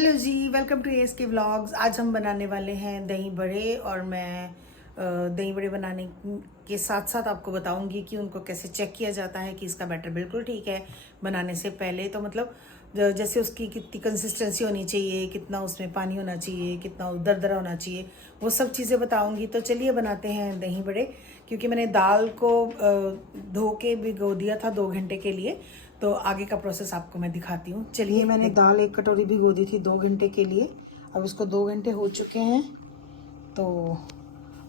Hello जी, welcome to S K vlogs. आज हम बनाने वाले हैं दही बड़े और मैं दही बड़े बनाने के साथ साथ आपको बताऊंगी कि उनको कैसे चेक किया जाता है कि इसका बैटर बिल्कुल ठीक है बनाने से पहले। तो मतलब जैसे उसकी कितनी कंसिस्टेंसी होनी चाहिए, कितना उसमें पानी होना चाहिए, कितना दरदरा होना चाहिए, वो सब चीज़ें बताऊंगी। तो चलिए बनाते हैं दही बड़े। क्योंकि मैंने दाल को धो के भिगो दिया था 2 घंटे के लिए, तो आगे का प्रोसेस आपको मैं दिखाती हूँ। चलिए, मैंने दाल 1 कटोरी भिगो दी थी 2 घंटे के लिए। अब इसको 2 घंटे हो चुके हैं, तो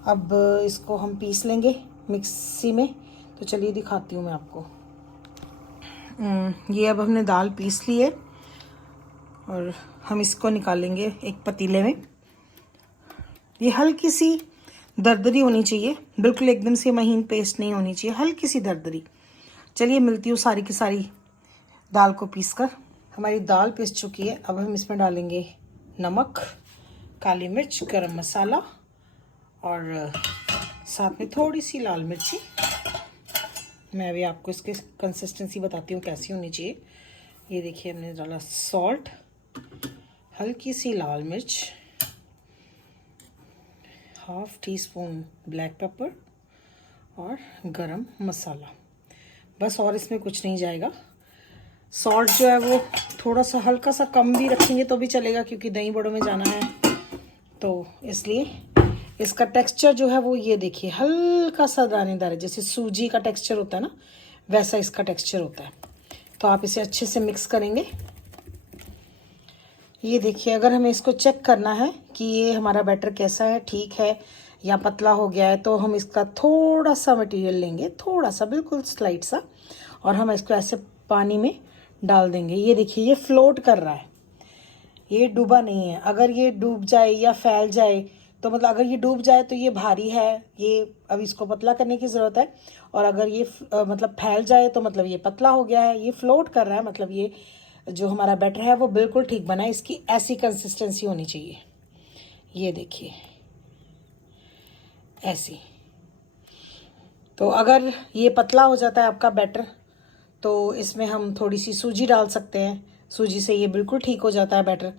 अब इसको हम पीस लेंगे मिक्सी में। तो चलिए दिखाती हूँ मैं आपको। ये अब हमने दाल पीस ली है और हम इसको निकालेंगे एक पतीले में। ये हल्की सी दरदरी होनी चाहिए, बिल्कुल एकदम से महीन पेस्ट नहीं होनी चाहिए, हल्की सी दरदरी। चलिए मिलती हूँ सारी की सारी दाल को पीसकर। हमारी दाल पिस चुकी है। अब हम इसमें डालेंगे नमक, काली मिर्च, गरम मसाला और साथ में थोड़ी सी लाल मिर्ची। मैं अभी आपको इसकी कंसिस्टेंसी बताती हूँ कैसी होनी चाहिए। ये देखिए, हमने डाला सॉल्ट, हल्की सी लाल मिर्च, half tea spoon black pepper और गरम मसाला। बस, और इसमें कुछ नहीं जाएगा। सॉल्ट जो है वो थोड़ा सा हल्का सा कम भी रखेंगे तो भी चलेगा, क्योंकि दही बड़ों में जाना है, तो इसलिए। इसका टेक्सचर जो है वो ये देखिए, हल्का सा दानेदार है, जैसे सूजी का टेक्सचर होता है ना, वैसा इसका टेक्सचर होता है। तो आप इसे अच्छे से मिक्स करेंगे। ये देखिए, अगर हमें इसको चेक करना है कि ये हमारा बैटर कैसा है, ठीक है या पतला हो गया है, तो हम इसका थोड़ा सा मटेरियल लेंगे, थोड़ा सा, बिल्कुल स्लाइट सा, और हम इसको ऐसे पानी में डाल देंगे। ये देखिए, ये फ्लोट कर रहा है, ये डूबा नहीं है। अगर ये डूब जाए या फैल जाए तो मतलब, अगर ये डूब जाए तो ये भारी है, ये अब इसको पतला करने की ज़रूरत है। और अगर ये मतलब फैल जाए तो मतलब ये पतला हो गया है। ये फ्लोट कर रहा है, मतलब ये जो हमारा बैटर है वो बिल्कुल ठीक बना है। इसकी ऐसी कंसिस्टेंसी होनी चाहिए। ये देखिए, ऐसी। तो अगर ये पतला हो जाता है आपका बैटर, तो इसमें हम थोड़ी सी सूजी डाल सकते हैं। सूजी से ये बिल्कुल ठीक हो जाता है बैटर।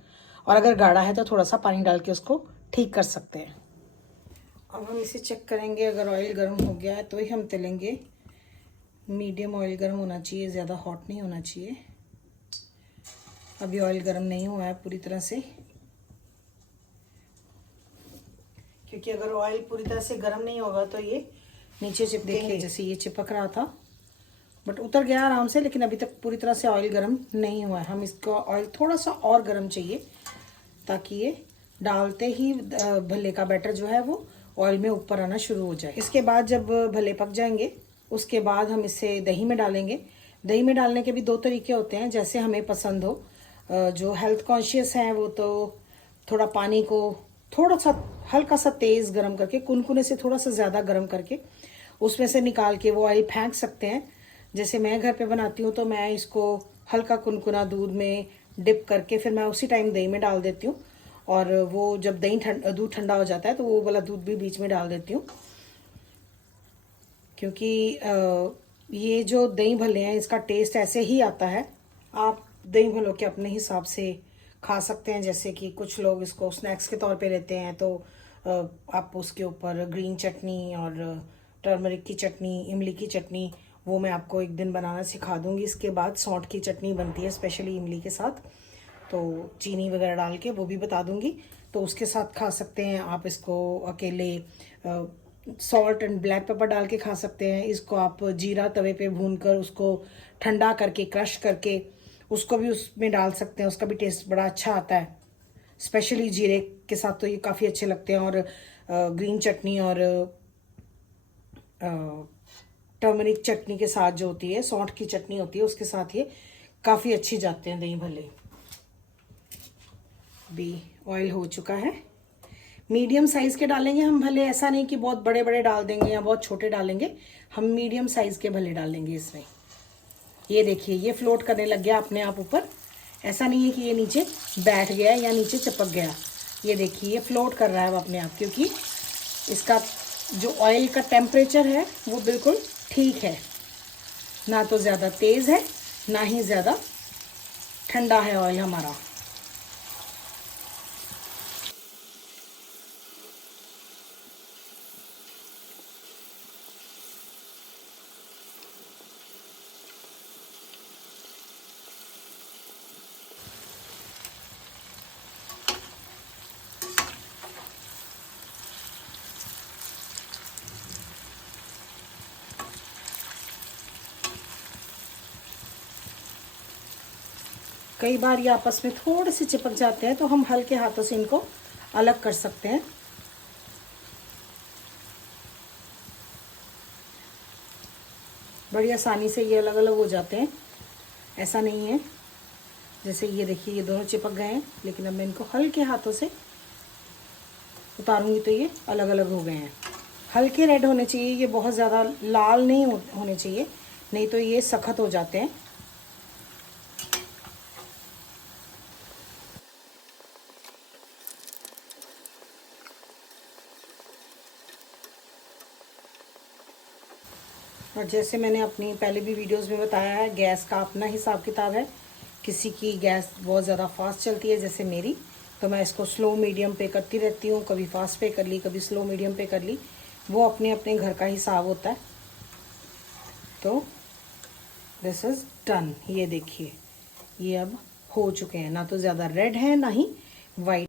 और अगर गाढ़ा है तो थोड़ा सा पानी डाल के उसको ठीक कर सकते हैं। अब हम इसे चेक करेंगे। अगर ऑयल गर्म हो गया है तो ही हम तलेंगे। मीडियम ऑयल गर्म होना चाहिए, ज़्यादा हॉट नहीं होना चाहिए। अभी ऑयल गर्म नहीं हुआ है पूरी तरह से, क्योंकि अगर ऑयल पूरी तरह से गर्म नहीं होगा तो ये नीचे चिपकेंगे। जैसे ये चिपक रहा था, बट उतर गया आराम से, लेकिन अभी तक पूरी तरह से ऑयल गर्म नहीं हुआ है। हम इसका ऑयल थोड़ा सा और गर्म चाहिए, ताकि ये डालते ही भल्ले का बैटर जो है वो ऑयल में ऊपर आना शुरू हो जाए। इसके बाद जब भल्ले पक जाएंगे, उसके बाद हम इसे दही में डालेंगे। दही में डालने के भी 2 तरीके होते हैं, जैसे हमें पसंद हो। जो हेल्थ कॉन्शियस हैं वो तो थोड़ा पानी को थोड़ा सा हल्का सा तेज़ गर्म करके, कुनकुने से थोड़ा सा ज़्यादा गर्म करके, उसमें से निकाल के वो ऑयल फेंक सकते हैं। जैसे मैं घर पे बनाती हूँ तो मैं इसको हल्का कुनकुना दूध में डिप करके फिर मैं उसी टाइम दही में डाल देती हूँ। और वो जब दूध ठंडा हो जाता है तो वो वाला दूध भी बीच में डाल देती हूँ। क्योंकि ये जो दही भल्ले हैं इसका टेस्ट ऐसे ही आता है। आप दही भल्लों के अपने हिसाब से खा सकते हैं। जैसे कि कुछ लोग इसको स्नैक्स के तौर पे लेते हैं, तो आप उसके ऊपर ग्रीन चटनी और टर्मरिक की चटनी, इमली की चटनी, वो मैं आपको एक दिन बनाना सिखा दूंगी। इसके बाद सौंठ की चटनी बनती है स्पेशली इमली के साथ, तो चीनी वगैरह डाल के, वो भी बता दूंगी। तो उसके साथ खा सकते हैं आप इसको। अकेले सॉल्ट एंड ब्लैक पेपर डाल के खा सकते हैं। इसको आप जीरा तवे पे भून कर उसको ठंडा करके, क्रश करके उसको भी उसमें डाल सकते हैं। उसका भी टेस्ट बड़ा अच्छा आता है। स्पेशली जीरे के साथ तो ये काफ़ी अच्छे लगते हैं। और ग्रीन चटनी और टर्मरिक चटनी के साथ जो होती है, सौंठ की चटनी होती है, उसके साथ ये काफ़ी अच्छी जाते हैं दही भल्ले। भी ऑयल हो चुका है। मीडियम साइज़ के डालेंगे हम भले, ऐसा नहीं कि बहुत बड़े बड़े डाल देंगे या बहुत छोटे डालेंगे। हम मीडियम साइज़ के भले डालेंगे इसमें। ये देखिए, ये फ्लोट करने लग गया अपने आप ऊपर। ऐसा नहीं है कि ये नीचे बैठ गया या नीचे चिपक गया। ये देखिए, ये फ्लोट कर रहा है अपने आप, क्योंकि इसका जो ऑयल का टेम्परेचर है वो बिल्कुल ठीक है। ना तो ज़्यादा तेज़ है, ना ही ज़्यादा ठंडा है ऑयल हमारा। कई बार ये आपस में थोड़े से चिपक जाते हैं, तो हम हल्के हाथों से इनको अलग कर सकते हैं। बड़ी आसानी से ये अलग अलग हो जाते हैं, ऐसा नहीं है। जैसे ये देखिए, ये दोनों चिपक गए हैं, लेकिन अब मैं इनको हल्के हाथों से उतारूंगी तो ये अलग अलग हो गए हैं। हल्के रेड होने चाहिए, ये बहुत ज़्यादा लाल नहीं होने चाहिए, नहीं तो ये सख्त हो जाते हैं। और जैसे मैंने अपनी पहले भी वीडियोस में बताया है, गैस का अपना हिसाब किताब है। किसी की गैस बहुत ज़्यादा फास्ट चलती है जैसे मेरी, तो मैं इसको स्लो मीडियम पे करती रहती हूँ। कभी फास्ट पे कर ली, कभी स्लो मीडियम पे कर ली, वो अपने अपने घर का हिसाब होता है। तो दिस इज़ डन। ये देखिए, ये अब हो चुके हैं, ना तो ज़्यादा रेड है ना ही वाइट।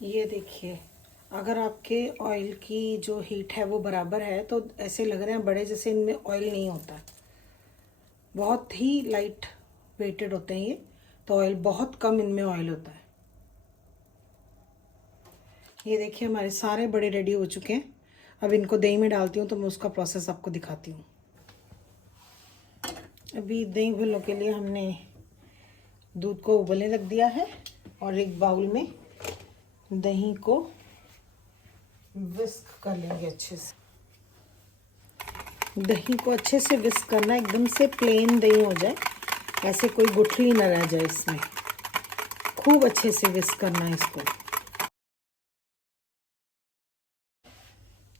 ये देखिए, अगर आपके ऑयल की जो हीट है वो बराबर है, तो ऐसे लग रहे हैं बड़े जैसे इनमें ऑयल नहीं होता है। बहुत ही लाइट वेटेड होते हैं ये, तो ऑयल बहुत कम इनमें ऑयल होता है। ये देखिए, हमारे सारे बड़े रेडी हो चुके हैं। अब इनको दही में डालती हूँ, तो मैं उसका प्रोसेस आपको दिखाती हूँ। अभी दही घुलने के लिए हमने दूध को उबलने रख दिया है, और एक बाउल में दही को विस्क कर लेंगे अच्छे से। दही को अच्छे से विस्क करना, एकदम से प्लेन दही हो जाए, ऐसे कोई गुठली ना रह जाए इसमें। खूब अच्छे से विस्क करना है इसको।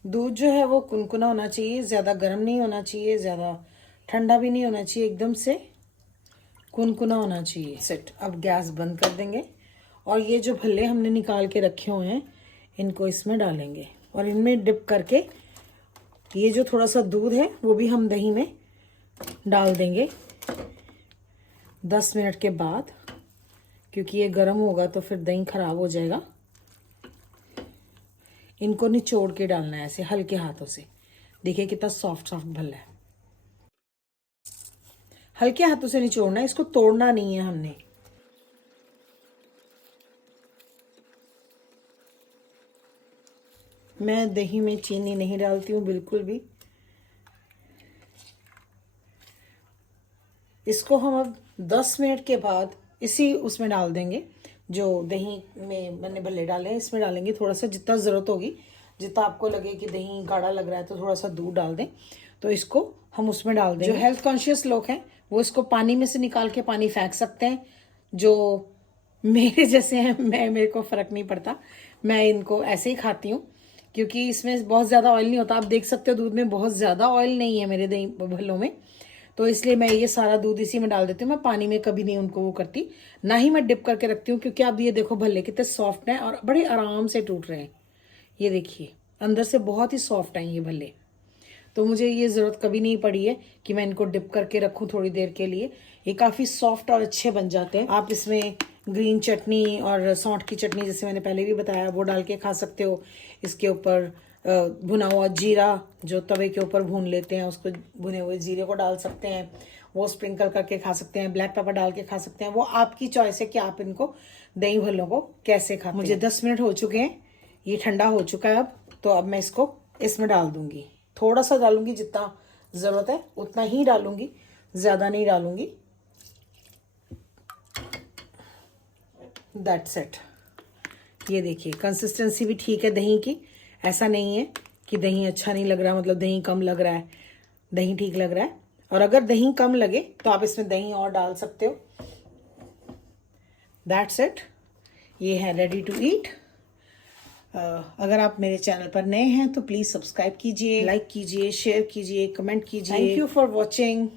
दूध जो है वो कुनकुना होना चाहिए, ज़्यादा गर्म नहीं होना चाहिए, ज़्यादा ठंडा भी नहीं होना चाहिए, एकदम से कुनकुना होना चाहिए। सेट। अब गैस बंद कर देंगे, और ये जो भल्ले हमने निकाल के रखे हुए हैं, इनको इसमें डालेंगे, और इनमें डिप करके ये जो थोड़ा सा दूध है वो भी हम दही में डाल देंगे 10 मिनट के बाद, क्योंकि ये गर्म होगा तो फिर दही खराब हो जाएगा। इनको निचोड़ के डालना है ऐसे हल्के हाथों से। देखिए कितना सॉफ्ट सॉफ्ट भल्ला है। हल्के हाथों से निचोड़ना है, इसको तोड़ना नहीं है हमने। मैं दही में चीनी नहीं डालती हूँ बिल्कुल भी। इसको हम अब 10 मिनट के बाद इसी उसमें डाल देंगे, जो दही में मैंने भल्ले डाले हैं इसमें डालेंगे। थोड़ा सा जितना ज़रूरत होगी, जितना आपको लगे कि दही गाढ़ा लग रहा है तो थोड़ा सा दूध डाल दें, तो इसको हम उसमें डाल देंगे। जो हेल्थ कॉन्शियस लोग हैं वो इसको पानी में से निकाल के पानी फेंक सकते हैं। जो मेरे जैसे हैं, मेरे को फ़र्क नहीं पड़ता, मैं इनको ऐसे ही खाती हूँ, क्योंकि इसमें बहुत ज़्यादा ऑयल नहीं होता। आप देख सकते हो दूध में बहुत ज़्यादा ऑयल नहीं है मेरे दही भल्लों में, तो इसलिए मैं ये सारा दूध इसी में डाल देती हूँ। मैं पानी में कभी नहीं उनको वो करती, ना ही मैं डिप करके रखती हूँ, क्योंकि अब ये देखो भल्ले कितने सॉफ्ट हैं और बड़े आराम से टूट रहे हैं। ये देखिए, अंदर से बहुत ही सॉफ्ट हैं ये भल्ले। तो मुझे ये ज़रूरत कभी नहीं पड़ी है कि मैं इनको डिप करके रखूँ थोड़ी देर के लिए। ये काफ़ी सॉफ्ट और अच्छे बन जाते हैं। आप इसमें ग्रीन चटनी और सौंठ की चटनी, जैसे मैंने पहले भी बताया, वो डाल के खा सकते हो। इसके ऊपर भुना हुआ जीरा जो तवे के ऊपर भून लेते हैं, उसको भुने हुए जीरे को डाल सकते हैं, वो स्प्रिंकल करके खा सकते हैं। ब्लैक पेपर डाल के खा सकते हैं। वो आपकी चॉइस है कि आप इनको दही भल्लों को कैसे खाते हैं। मुझे 10 मिनट हो चुके हैं, ये ठंडा हो चुका है अब। तो अब मैं इसको इसमें डाल दूंगी। थोड़ा सा डालूंगी, जितना ज़रूरत है उतना ही डालूंगी, ज़्यादा नहीं डालूंगी। That's it. ये देखिए, कंसिस्टेंसी भी ठीक है दही की। ऐसा नहीं है कि दही अच्छा नहीं लग रहा, मतलब दही कम लग रहा है। दही ठीक लग रहा है, और अगर दही कम लगे तो आप इसमें दही और डाल सकते हो। That's it. ये है रेडी टू ईट। अगर आप मेरे चैनल पर नए हैं तो प्लीज़ सब्सक्राइब कीजिए, लाइक कीजिए, शेयर कीजिए, कमेंट कीजिए। Thank you for watching.